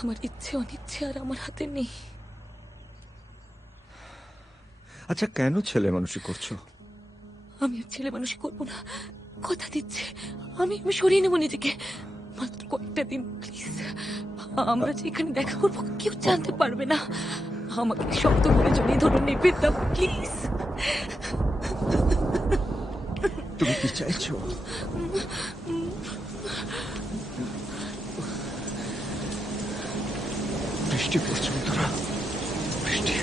আমার ইচ্ছে অনিচ্ছে আর আমার হাতে নেই। আচ্ছা, কেন ছেলে মানুষই করছো? আমি আর ছেলে মানুষ করবো না, কথা দিচ্ছে। আমি সরিয়ে নেবো নিজেকে, মাত্র কয়েকটা দিন প্লিজ। আমরা যে এখানে দেখা করবো কেউ জানতে পারবে না। আমাকে শক্ত করে জড়িয়ে ধরুন নিবেদা, প্লিজ। তুমি কি চাইছো? বৃষ্টি পড়ছে তোরা, বৃষ্টি।